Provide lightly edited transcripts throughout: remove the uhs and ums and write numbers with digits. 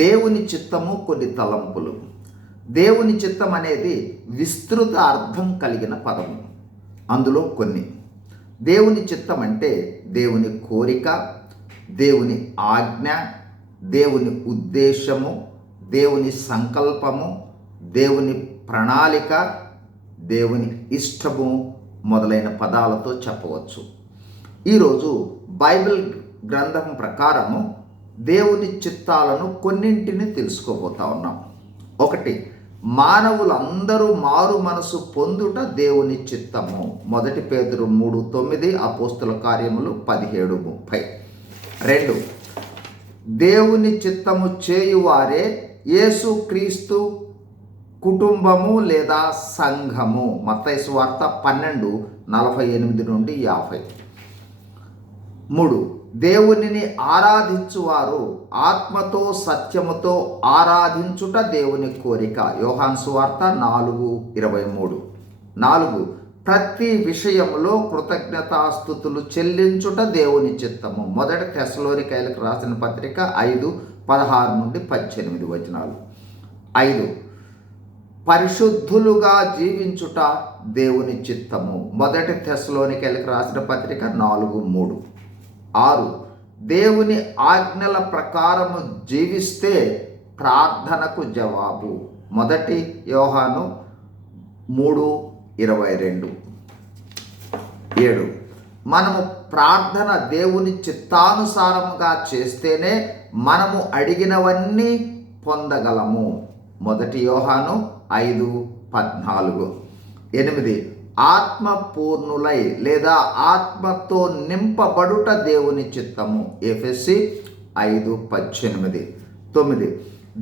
దేవుని చిత్తము, కొన్ని తలంపులు. దేవుని చిత్తం అనేది విస్తృత అర్థం కలిగిన పదము. అందులో కొన్ని. దేవుని చిత్తం అంటే దేవుని కోరిక, దేవుని ఆజ్ఞ, దేవుని ఉద్దేశము, దేవుని సంకల్పము, దేవుని ప్రణాళిక, దేవుని ఇష్టము మొదలైన పదాలతో చెప్పవచ్చు. ఈరోజు బైబిల్ గ్రంథం ప్రకారము దేవుని చిత్తాలను కొన్నింటిని తెలుసుకోబోతా ఉన్నాం. ఒకటి, మానవులందరూ మారు మనసు పొందుట దేవుని చిత్తము. 1 పేతురు 3:9, అపోస్తుల కార్యములు 17:30. 2, దేవుని చిత్తము చేయువారే యేసుక్రీస్తు కుటుంబము లేదా సంఘము. మత్తయి సువార్త 12:48-50. 3, దేవునిని ఆరాధించువారు ఆత్మతో సత్యముతో ఆరాధించుట దేవుని కోరిక. యోహాను సువార్త 4:23. 4, ప్రతి విషయంలో కృతజ్ఞతాస్తుతులు చెల్లించుట దేవుని చిత్తము. 1 తెస్సలోనికైలకు రాసిన పత్రిక 5:16-18. 5, పరిశుద్ధులుగా జీవించుట దేవుని చిత్తము. 1 తెస్సలోనికైలకు రాసిన పత్రిక 4:3. 6, దేవుని ఆజ్ఞల ప్రకారము జీవిస్తే ప్రార్థనకు జవాబు. 1 యోహాను 3:22. 7, మనము ప్రార్థన దేవుని చిత్తానుసారముగా చేస్తేనే మనము అడిగినవన్నీ పొందగలము. 1 యోహాను 5:14. 8, ఆత్మపూర్ణులై లేదా ఆత్మతో నింపబడుట దేవుని చిత్తము. ఎఫెసీ 5:18. 9,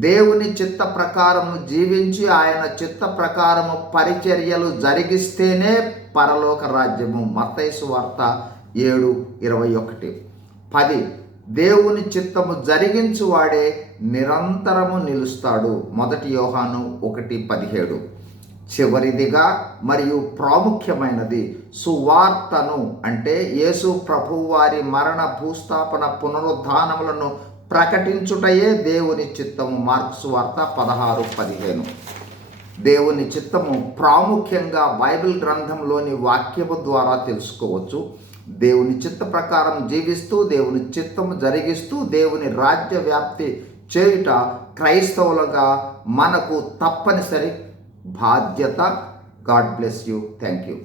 దేవుని చిత్త ప్రకారము జీవించి ఆయన చిత్త ప్రకారము పరిచర్యలు జరిగిస్తేనే పరలోక రాజ్యము. మత్తయి సువార్త 7:21. 10, దేవుని చిత్తము జరిగించువాడే నిరంతరము నిలుస్తాడు. 1 యోహాను 1:17. చివరిదిగా మరియు ప్రాముఖ్యమైనది, సువార్తను అంటే యేసు ప్రభువు వారి మరణ, భూస్థాపన, పునరుద్ధానములను ప్రకటించుటయే దేవుని చిత్తము. మార్కు సువార్త 16:15. దేవుని చిత్తము ప్రాముఖ్యంగా బైబిల్ గ్రంథంలోని వాక్యము ద్వారా తెలుసుకోవచ్చు. దేవుని చిత్త ప్రకారం జీవిస్తూ, దేవుని చిత్తము జరిగిస్తూ దేవుని రాజ్య వ్యాప్తి చేయుట క్రైస్తవులుగా మనకు తప్పనిసరి బాధ్యత. God bless you. Thank you.